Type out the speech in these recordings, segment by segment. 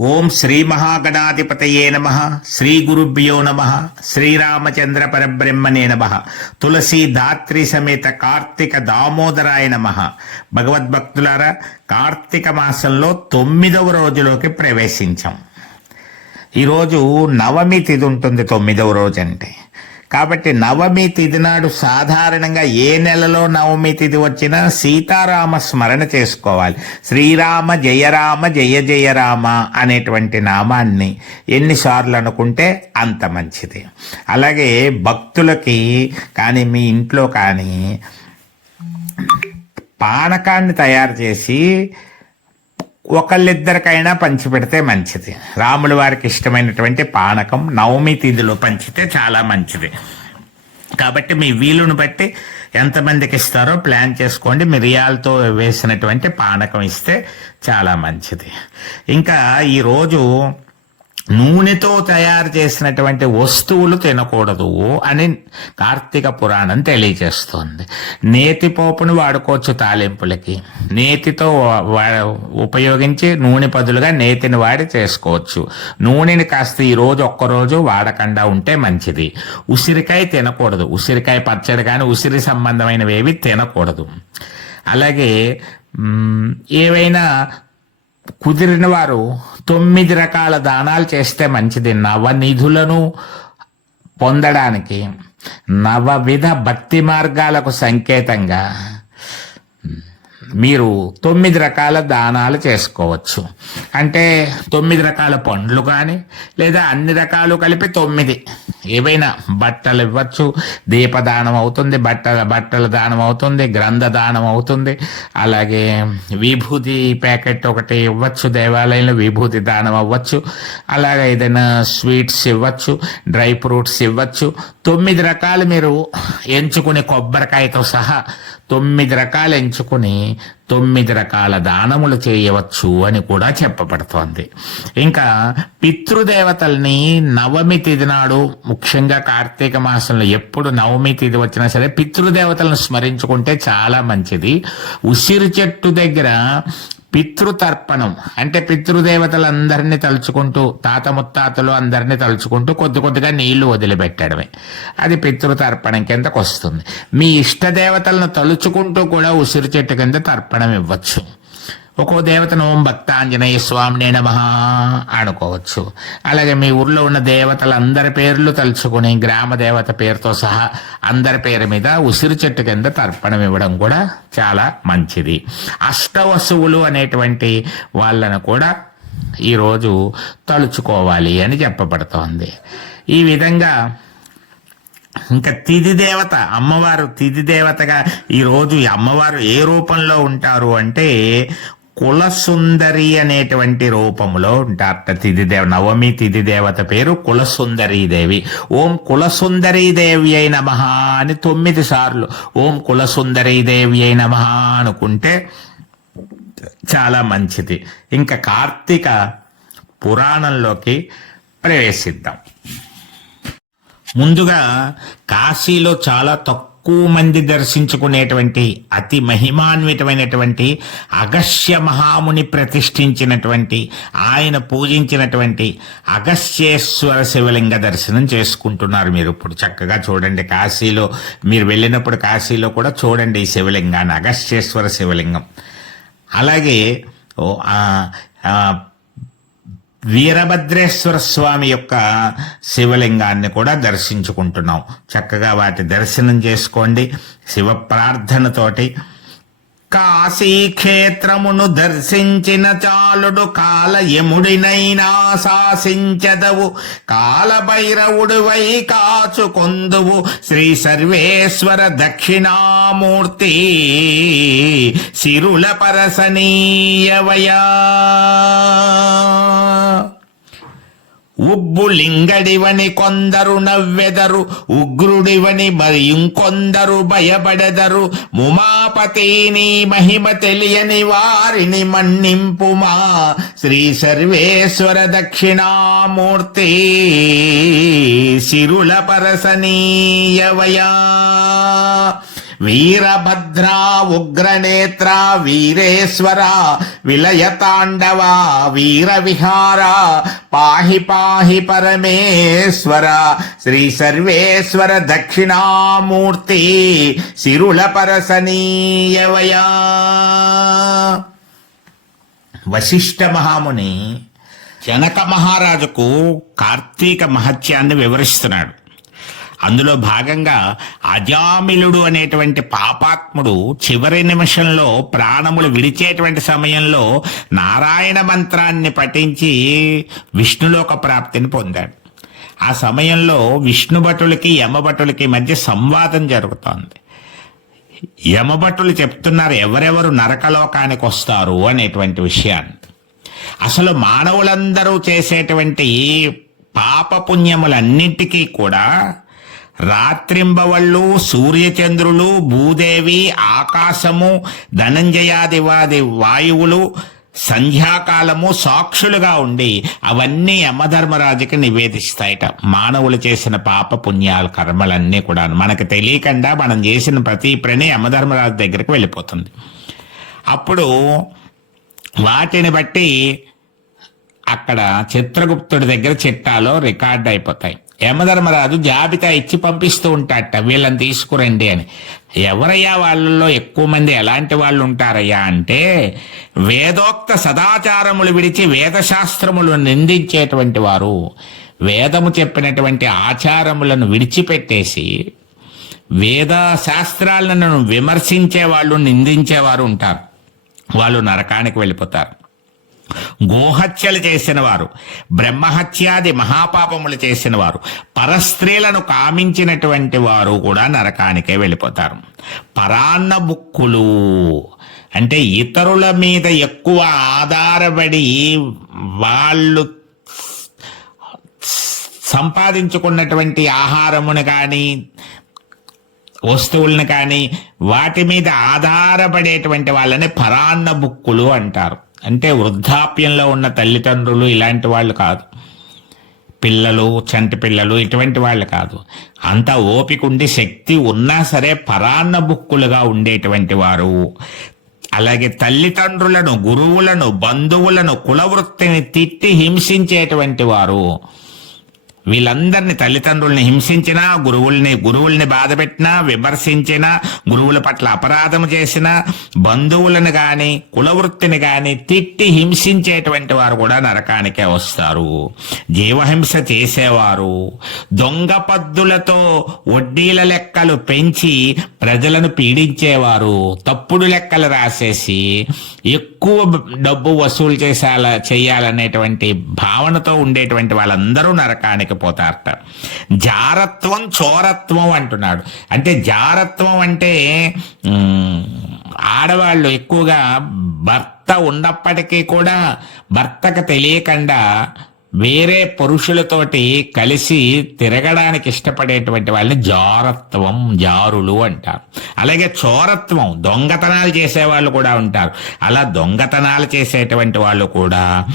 ఓం శ్రీ మహాగణాధిపతయే నమ. శ్రీ గురుభ్యో నమ. శ్రీరామచంద్ర పరబ్రహ్మణే నమ. తులసి దాత్రి సమేత కార్తీక దామోదరాయ నమ. భగవద్భక్తులారా కార్తీక మాసంలో తొమ్మిదవ రోజులోకి ప్రవేశించాం. ఈరోజు నవమి తిది ఉంటుంది తొమ్మిదవ రోజు అంటే కాబట్టి నవమి తిథి నాడు సాధారణంగా ఏ నెలలో నవమి తిథి వచ్చినా సీతారామ స్మరణ చేసుకోవాలి. శ్రీరామ జయరామ జయ జయరామ అనేటువంటి నామాన్ని ఎన్నిసార్లు అనుకుంటే అంత మంచిది. అలాగే భక్తులకి కానీ మీ ఇంట్లో కానీ పానకాన్ని తయారు చేసి ఒకళ్ళిద్దరికైనా పంచిపెడితే మంచిది. రాముల వారికి ఇష్టమైనటువంటి పానకం నవమి తిథిలో పంచితే చాలా మంచిది. కాబట్టి మీ వీలును బట్టి ఎంతమందికి ఇస్తారో ప్లాన్ చేసుకోండి. మిరియాలతో వేసినటువంటి పానకం ఇస్తే చాలా మంచిది. ఇంకా ఈరోజు నూనెతో తయారు చేసినటువంటి వస్తువులు తినకూడదు అని కార్తీక పురాణం తెలియజేస్తుంది. నేతి పోపును వాడుకోవచ్చు తాలింపులకి. నేతితో వా- ఉపయోగించి నూనె బదులుగా నేతిని వాడి చేసుకోవచ్చు. నూనెని కాస్త ఈ రోజు ఒక్కరోజు వాడకుండా ఉంటే మంచిది. ఉసిరికాయ తినకూడదు. ఉసిరికాయ పచ్చడి కానీ ఉసిరి సంబంధమైనవి ఏవి తినకూడదు. అలాగే ఏవైనా కుదిరిన వారు తొమ్మిది రకాల దానాలు చేస్తే మంచిది. నవనిధులను పొందడానికి నవవిధ భక్తి మార్గాలకు సంకేతంగా మీరు తొమ్మిది రకాల దానాలు చేసుకోవచ్చు. అంటే తొమ్మిది రకాల పండ్లు కానీ లేదా అన్ని రకాలు కలిపి తొమ్మిది. ఏవైనా బట్టలు ఇవ్వచ్చు దీపదానం అవుతుంది బట్టల బట్టల దానం అవుతుంది గ్రంథ దానం అవుతుంది. అలాగే విభూతి ప్యాకెట్ ఒకటి ఇవ్వచ్చు దేవాలయంలో విభూతి దానం అవ్వచ్చు. అలాగే ఏదైనా స్వీట్స్ ఇవ్వచ్చు డ్రై ఫ్రూట్స్ ఇవ్వచ్చు. తొమ్మిది రకాలు మీరు ఎంచుకునే కొబ్బరికాయతో సహా తొమ్మిది రకాలు ఎంచుకుని తొమ్మిది రకాల దానములు చేయవచ్చు అని కూడా చెప్పబడుతోంది. ఇంకా పితృదేవతల్ని నవమి తిథి నాడు ముఖ్యంగా కార్తీక మాసంలో ఎప్పుడు నవమి తిథి వచ్చినా సరే పితృదేవతలను స్మరించుకుంటే చాలా మంచిది. ఉసిరి చెట్టు దగ్గర పితృతర్పణం. అంటే పితృదేవతలందరినీ తలుచుకుంటూ తాత ముత్తాతలు అందరినీ తలుచుకుంటూ కొద్ది కొద్దిగా నీళ్ళు వదిలిపెట్టడమే. అది పితృతర్పణం కిందకు వస్తుంది మీ ఇష్ట దేవతలను తలుచుకుంటూ కూడా ఉసిరి చెట్టు కింద తర్పణం ఇవ్వచ్చు. ఒక్కో దేవతను ఓం భక్తాంజనేయ స్వామినే నమ అనుకోవచ్చు. అలాగే మీ ఊర్లో ఉన్న దేవతలందరి పేర్లు తలుచుకుని గ్రామ దేవత పేరుతో సహా అందరి పేరు మీద ఉసిరి చెట్టు కింద తర్పణం ఇవ్వడం కూడా చాలా మంచిది. అష్టవసువులు అనేటువంటి వాళ్ళను కూడా ఈరోజు తలుచుకోవాలి అని చెప్పబడుతోంది. ఈ విధంగా ఇంకా తిథి దేవత అమ్మవారు తిథి దేవతగా ఈరోజు ఈ అమ్మవారు ఏ రూపంలో ఉంటారు అంటే కులసుందరి అనేటువంటి రూపంలో డాక్టర్ తిథిదేవ నవమి తిథి దేవత పేరు కులసుందరీ దేవి ఓం కులసుందరీ దేవి అయి నమ అని తొమ్మిది సార్లు ఓం కులసుందరీ దేవి అయి నమ అనుకుంటే చాలా మంచిది. ఇంకా కార్తీక పురాణంలోకి ప్రవేశిద్దాం. ముందుగా కాశీలో చాలా తక్కువ మంది దర్శించుకునేటువంటి అతి మహిమాన్వితమైనటువంటి అగస్య మహాముని ప్రతిష్ఠించినటువంటి ఆయన పూజించినటువంటి అగస్యేశ్వర శివలింగ దర్శనం చేసుకుంటున్నారు మీరు ఇప్పుడు. చక్కగా చూడండి కాశీలో మీరు వెళ్ళినప్పుడు కాశీలో కూడా చూడండి ఈ శివలింగాన్ని అగస్యేశ్వర శివలింగం. అలాగే వీరభద్రేశ్వర స్వామి యొక్క శివలింగాన్ని కూడా దర్శించుకుంటున్నాం. చక్కగా వాటి దర్శనం చేసుకోండి. శివ ప్రార్థనతోటి కాశీక్షేత్రమును దర్శించిన చాలుడు కాలయముడినైనా శాసించదవు. కాలభైరవుడివై కాచుకొందువు. శ్రీ సర్వేశ్వర దక్షిణామూర్తి సిరుల పరసనీయవయా ఉబ్బులింగడివని కొందరు నవ్వెదరు ఉగ్రుడివని మరి ఇంకొందరు భయపడెదరు. ముమాపతి నీ మహిమ తెలియని వారిని మన్నింపుమా? శ్రీ సర్వేశ్వర దక్షిణామూర్తి సిరుల పరసనీయవయా వీరభద్రా ఉగ్రనేత్ర వీరేశ్వర విలయతాండవ వీరవిహార పాహి పాహి పరమేశ్వర శ్రీ సర్వేశ్వర దక్షిణామూర్తి సిరుల పరసనీయవయా వశిష్ఠ మహాముని జనక మహారాజుకు కార్తీక మహత్యాన్ని వివరిస్తున్నాడు. అందులో భాగంగా అజామిలుడు అనేటువంటి పాపాత్ముడు చివరి నిమిషంలో ప్రాణములు విడిచేటువంటి సమయంలో నారాయణ మంత్రాన్ని పఠించి విష్ణులోక ప్రాప్తిని పొందాడు. ఆ సమయంలో విష్ణుభటులకి యమభటులకి మధ్య సంవాదం జరుగుతోంది. యమభటులు చెప్తున్నారు ఎవరెవరు నరకలోకానికి వస్తారు? అనేటువంటి విషయాన్ని. అసలు మానవులందరూ చేసేటువంటి పాపపుణ్యములన్నింటికీ కూడా రాత్రింబవళ్ళు సూర్యచంద్రులు భూదేవి ఆకాశము ధనంజయాదివాది వాయువులు సంధ్యాకాలము సాక్షులుగా ఉండి అవన్నీ యమధర్మరాజుకి నివేదిస్తాయట. మానవులు చేసిన పాప పుణ్యాల కర్మలన్నీ కూడా మనకు తెలియకుండా మనం చేసిన ప్రతి ప్రణి యమధర్మరాజు దగ్గరికి వెళ్ళిపోతుంది. అప్పుడు వాటిని బట్టి అక్కడ చిత్రగుప్తుడి దగ్గర చిట్టాలో రికార్డ్ అయిపోతాయి. యమధర్మరాజు జాబితా ఇచ్చి పంపిస్తూ ఉంటాడట వీళ్ళని తీసుకురండి అని. ఎవరయ్యా వాళ్ళల్లో ఎక్కువ మంది ఎలాంటి వాళ్ళు ఉంటారయ్యా అంటే వేదోక్త సదాచారములు విడిచి వేదశాస్త్రములు నిందించేటువంటి వారు వేదము చెప్పినటువంటి ఆచారములను విడిచిపెట్టేసి వేద శాస్త్రాలను విమర్శించే వాళ్ళు నిందించేవారు ఉంటారు. వాళ్ళు నరకానికి వెళ్ళిపోతారు. గోహత్యలు చేసినవారు బ్రహ్మహత్యాది మహాపాపములు చేసినవారు పరస్త్రీలను కామించినటువంటి వారు కూడా నరకానికే వెళ్ళిపోతారు. పరాన్న బుక్కులు అంటే ఇతరుల మీద ఎక్కువ ఆధారపడి వాళ్ళు సంపాదించుకున్నటువంటి ఆహారమును కానీ వస్తువులను కానీ వాటి మీద ఆధారపడేటువంటి వాళ్ళని పరాన్న బుక్కులు అంటారు. అంటే వృద్ధాప్యంలో ఉన్న తల్లిదండ్రులు ఇలాంటి వాళ్ళు కాదు. పిల్లలు చంటి పిల్లలు ఇటువంటి వాళ్ళు కాదు. అంత ఓపిక ఉండి శక్తి ఉన్నా సరే పరాన్న బుక్కులుగా ఉండేటువంటి వారు. అలాగే తల్లిదండ్రులను గురువులను బంధువులను కులవృత్తిని తిట్టి హింసించేటువంటి వారు. వీళ్ళందరినీ తల్లిదండ్రుల్ని హింసించినా గురువుల్ని గురువుల్ని బాధపెట్టినా విమర్శించినా గురువుల పట్ల అపరాధం చేసినా బంధువులను కానీ కులవృత్తిని కానీ తిట్టి హింసించేటువంటి వారు కూడా నరకానికే వస్తారు. జీవహింస చేసేవారు దొంగ పద్దులతో వడ్డీల లెక్కలు పెంచి ప్రజలను పీడించేవారు తప్పుడు లెక్కలు రాసేసి ఎక్కువ డబ్బు వసూలు చేసేలా చేయాలనేటువంటి భావనతో ఉండేటువంటి వాళ్ళందరూ నరకానికి పోతారట జారత్వం చోరత్వం అంటున్నాడు. అంటే జారత్వం అంటే ఆడవాళ్ళు ఎక్కువగా భర్త ఉన్నప్పటికీ కూడా భర్తకు తెలియకుండా వేరే పురుషులతోటి కలిసి తిరగడానికి ఇష్టపడేటువంటి వాళ్ళని జారత్వం జారులు అంటారు. అలాగే చోరత్వం దొంగతనాలు చేసేవాళ్ళు కూడా ఉంటారు. అలా దొంగతనాలు చేసేటువంటి వాళ్ళు కూడా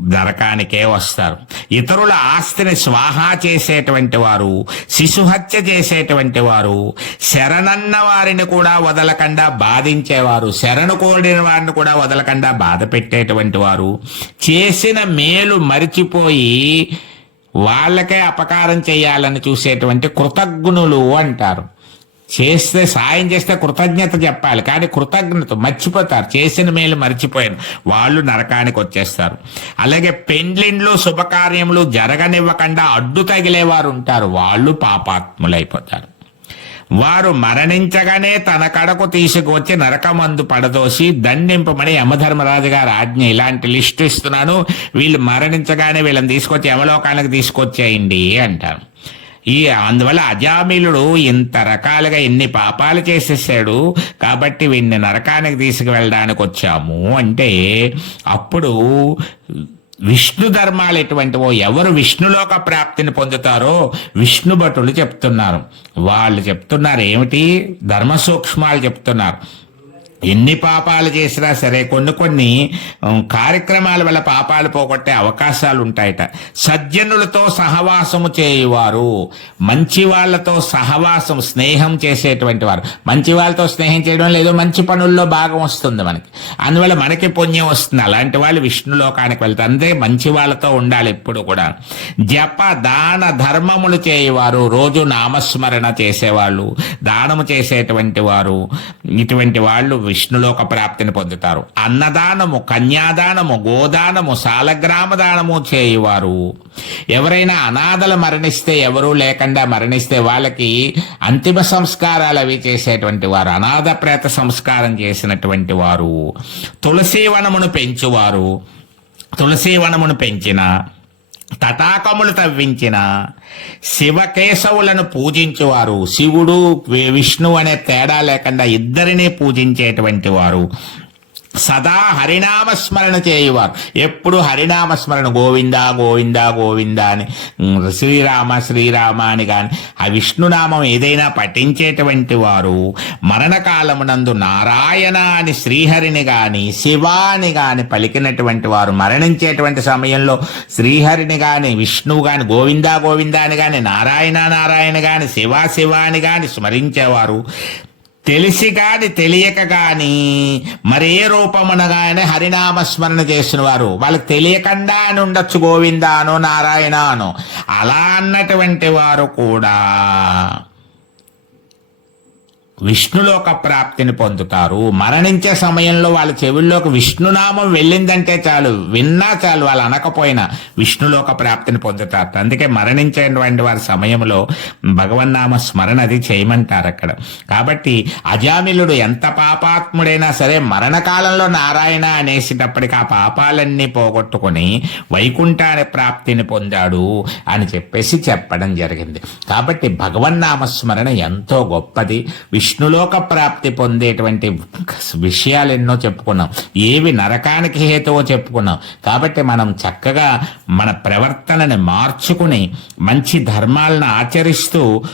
నరకానికే వస్తారు. ఇతరుల ఆస్తిని స్వాహా చేసేటువంటి వారు శిశుహత్య చేసేటువంటి వారు శరణన్న వారిని కూడా వదలకుండా బాధించేవారు శరణు కోడిన వారిని కూడా వదలకుండా బాధ పెట్టేటువంటి వారు చేసిన మేలు మరిచిపోయి వాళ్ళకే అపకారం చేయాలని చూసేటువంటి కృతజ్ఞులు అంటారు. చేస్తే సాయం చేస్తే కృతజ్ఞత చెప్పాలి కానీ కృతజ్ఞత మర్చిపోతారు. చేసిన మేలు మర్చిపోయాను వాళ్ళు నరకానికి వచ్చేస్తారు. అలాగే పెండ్లిండ్లు శుభకార్యములు జరగనివ్వకుండా అడ్డు తగిలేవారు ఉంటారు. వాళ్ళు పాపాత్ములైపోతారు. వారు మరణించగానే తన కడకు తీసుకువచ్చి నరకమందు పడదోసి దండింపమని యమధర్మరాజు గారు ఆజ్ఞ ఇలాంటి లిస్టు ఇస్తున్నాను. వీళ్ళు మరణించగానే వీళ్ళని తీసుకొచ్చి యమలోకానికి తీసుకొచ్చేయండి అంటారు. ఈ అందువల్ల అజామిలుడు ఇంత రకాలుగా ఎన్ని పాపాలు చేసేసాడు కాబట్టి వీడిని నరకానికి తీసుకువెళ్ళడానికి వచ్చాము అంటే అప్పుడు విష్ణు ధర్మాలు ఎటువంటివో ఎవరు విష్ణులోక ప్రాప్తిని పొందుతారో విష్ణు భటులు చెప్తున్నారు. వాళ్ళు చెప్తున్నారు ఏమిటి? ధర్మ సూక్ష్మాలు చెప్తున్నారు. ఎన్ని పాపాలు చేసినా సరే కొన్ని కొన్ని కార్యక్రమాల వల్ల పాపాలు పోగొట్టే అవకాశాలు ఉంటాయట సజ్జనులతో సహవాసము చేయవారు మంచి వాళ్ళతో సహవాసం స్నేహం చేసేటువంటి వారు. మంచి వాళ్ళతో స్నేహం చేయడం లేదు మంచి పనుల్లో భాగం వస్తుంది మనకి. అందువల్ల మనకి పుణ్యం వస్తుంది. అలాంటి వాళ్ళు విష్ణులోకానికి వెళ్తారు. అంతే మంచి వాళ్ళతో ఉండాలి ఎప్పుడు కూడా. జప దాన ధర్మములు చేయవారు రోజు నామస్మరణ చేసేవాళ్ళు దానము చేసేటువంటి వారు ఇటువంటి వాళ్ళు విష్ణులోక ప్రాప్తిని పొందుతారు. అన్నదానము కన్యాదానము గోదానము సాలగ్రామదానము చేయువారు. ఎవరైనా అనాథలు మరణిస్తే ఎవరూ లేకుండా మరణిస్తే వాళ్ళకి అంతిమ సంస్కారాలు అవి చేసేటువంటి వారు అనాథ ప్రేత సంస్కారం చేసినటువంటి వారు. తులసీవనమును పెంచువారు. తులసీవనమును పెంచిన తటాకములు తవ్వించిన శివకేశవులను పూజించేవారు. శివుడు విష్ణు అనే తేడా లేకుండా ఇద్దరిని పూజించేటువంటి వారు. సదా హరినామస్మరణ చేయువారు. ఎప్పుడు హరినామస్మరణ గోవింద గోవింద గోవింద అని. శ్రీరామ శ్రీరామ అని కానీ ఆ విష్ణునామం ఏదైనా పఠించేటువంటి వారు మరణకాలమునందు నారాయణ అని శ్రీహరిని కానీ శివాని కానీ పలికినటువంటి వారు మరణించేటువంటి సమయంలో శ్రీహరిని కానీ విష్ణువు కానీ గోవింద గోవిందాని అని నారాయణ నారాయణ కానీ శివ శివ అని స్మరించేవారు. తెలిసి కాని తెలియక కాని మరే రూపమునగానే హరినామస్మరణ చేసిన వారు వాళ్ళకి తెలియకుండా అని ఉండొచ్చు గోవిందానో నారాయణ అలా అన్నటువంటి వారు కూడా విష్ణులోక ప్రాప్తిని పొందుతారు. మరణించే సమయంలో వాళ్ళ చెవుల్లోకి విష్ణునామం వెళ్ళిందంటే చాలు. విన్నా చాలు వాళ్ళు అనకపోయినా విష్ణులోక ప్రాప్తిని పొందుతారు. అందుకే మరణించేటువంటి వారి సమయంలో భగవన్నామ స్మరణ అది చేయమంటారు అక్కడ. కాబట్టి అజామిలుడు ఎంత పాపాత్ముడైనా సరే మరణకాలంలో నారాయణ అనేసేటప్పటికి ఆ పాపాలన్నీ పోగొట్టుకొని వైకుంఠాన్ని ప్రాప్తిని పొందాడు అని చెప్పేసి చెప్పడం జరిగింది. కాబట్టి భగవన్నామ స్మరణ ఎంతో గొప్పది. విష్ణులోక ప్రాప్తి పొందేటువంటి విషయాలు ఎన్నో చెప్పుకున్నాం. ఏవి నరకానికి హేతువో చెప్పుకున్నాం. కాబట్టి మనం చక్కగా మన ప్రవర్తనని మార్చుకుని మంచి ధర్మాలను ఆచరిస్తూ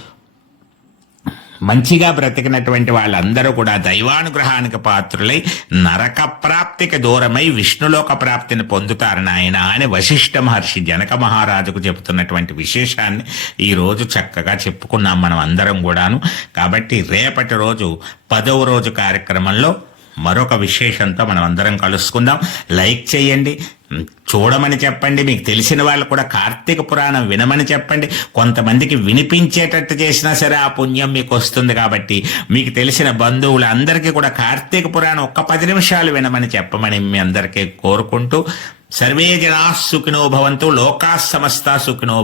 మంచిగా బ్రతికినటువంటి వాళ్ళందరూ కూడా దైవానుగ్రహానికి పాత్రులై నరక ప్రాప్తికి దూరమై విష్ణులోక ప్రాప్తిని పొందుతారు నాయన అని వశిష్ఠ మహర్షి జనక మహారాజుకు చెబుతున్నటువంటి విశేషాన్ని ఈ రోజు చక్కగా చెప్పుకున్నాం మనం అందరం కూడాను. కాబట్టి రేపటి రోజు పదవ రోజు కార్యక్రమంలో మరొక విశేషంతో మనం అందరం కలుసుకుందాం. లైక్ చేయండి చూడమని చెప్పండి. మీకు తెలిసిన వాళ్ళు కూడా కార్తీక పురాణం వినమని చెప్పండి. కొంతమందికి వినిపించేటట్టు చేసినా సరే ఆ పుణ్యం మీకు వస్తుంది కాబట్టి మీకు తెలిసిన బంధువులు అందరికీ కూడా కార్తీక పురాణం ఒక్క పది నిమిషాలు వినమని చెప్పమని మీ అందరికీ కోరుకుంటూ సర్వే జనా సుఖినో భవంతు లోకా సమస్త సుఖినో